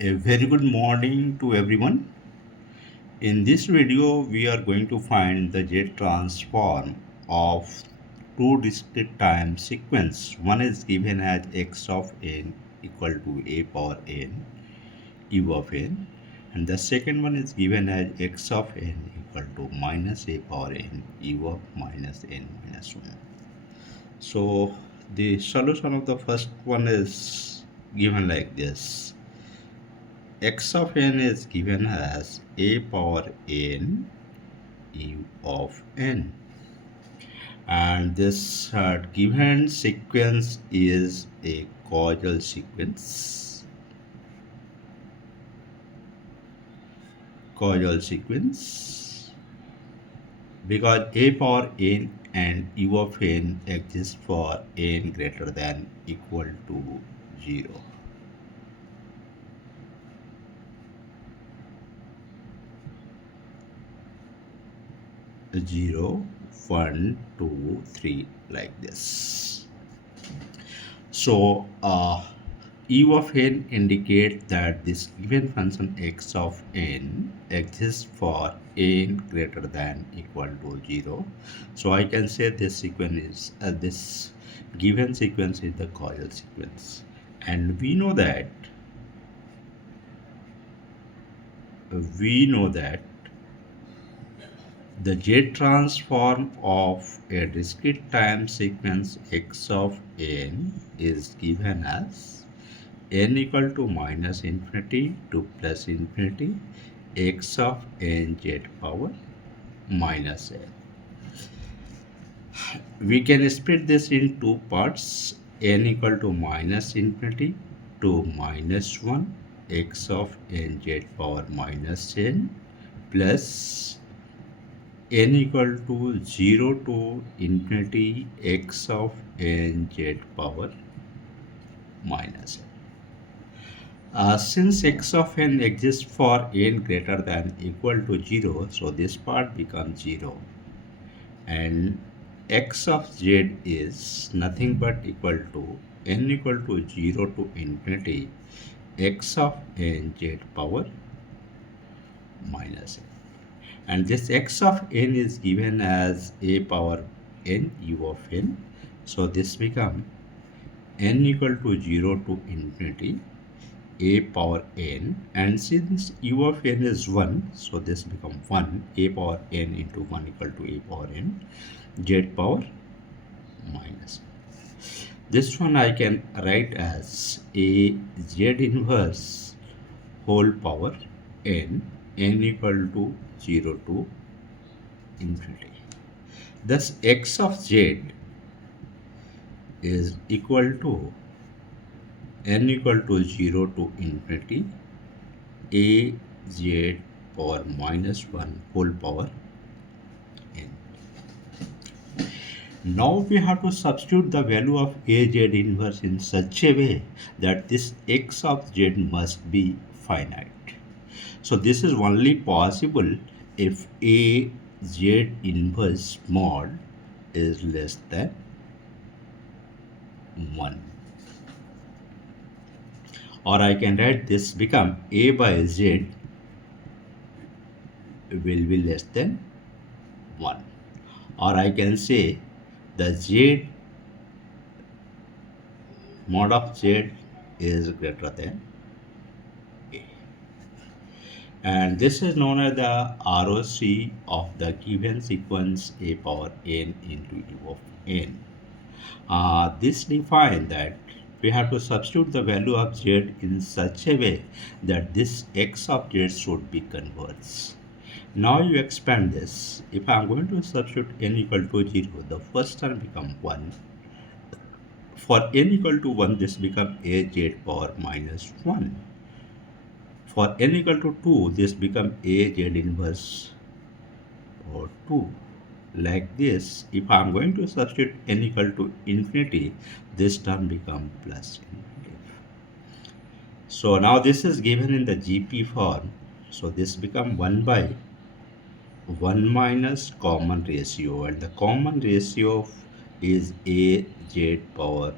A very good morning to everyone. In this video, we are going to find the jet transform of two discrete time sequence. One is given as x of n equal to a power n u of n, and the second one is given as x of n equal to minus a power n u of minus n minus 1. So the solution of the first one is given like this. X of n is given as a power n u of n, and this given sequence is a causal sequence because a power n and u of n exists for n greater than equal to 0. 0, 1, 2, 3, like this. So u of n indicates that this given function x of n exists for n greater than equal to 0. So I can say this sequence is this given sequence is the causal sequence, and we know that the jet transform of a discrete time sequence x of n is given as n equal to minus infinity to plus infinity x of n jet power minus n. We can split this in two parts, n equal to minus infinity to minus 1 x of n jet power minus n plus n equal to 0 to infinity x of n z power minus n. Since x of n exists for n greater than equal to 0, so this part becomes 0, and x of z is nothing but equal to n equal to 0 to infinity x of n z power minus n. And this x of n is given as a power n u of n. So this become n equal to 0 to infinity a power n, and since u of n is 1, so this become 1 a power n into 1 equal to a power n z power minus. This one I can write as a z inverse whole power n equal to 0 to infinity. Thus x of z is equal to n equal to 0 to infinity a z power minus 1 whole power n. Now we have to substitute the value of a z inverse in such a way that this x of z must be finite. So this is only possible if a z inverse mod is less than 1. Or I can write this become a by z will be less than 1. Or I can say the z mod of z is greater than a. And this is known as the ROC of the given sequence a power n into u of n. This defines that we have to substitute the value of z in such a way that this x of z should be converged. Now you expand this. If I am going to substitute n equal to 0, the first term become 1. For n equal to 1, this become a z power minus 1. For n equal to 2, this become a z inverse or 2. Like this, if I am going to substitute n equal to infinity, this term become plus infinity. So now this is given in the GP form. So this become 1 by 1 minus common ratio, and the common ratio is a z power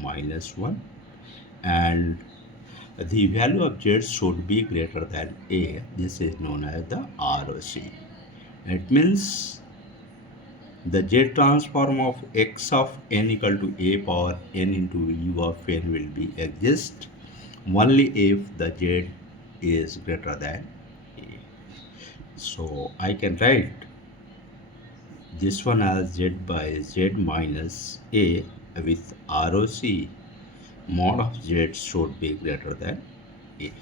minus 1, and The value of z should be greater than a. This is known as the ROC. It means the z transform of x of n equal to a power n into u of n will be exist only if the z is greater than a. So I can write this one as z by z minus a with ROC mod of z should be greater than a.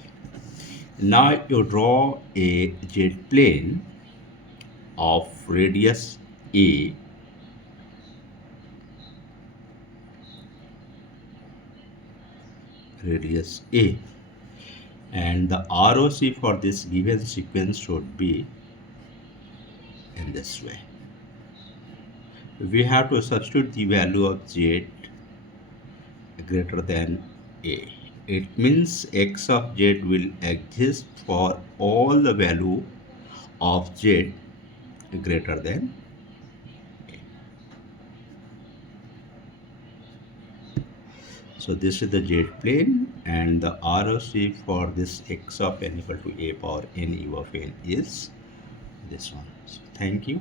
Now you draw a z plane of radius a, and the ROC for this given sequence should be in this way. We have to substitute the value of z greater than a. It means x of z will exist for all the value of z greater than a. So this is the z plane, and the ROC for this x of n equal to a power n u of n is this one. So thank you.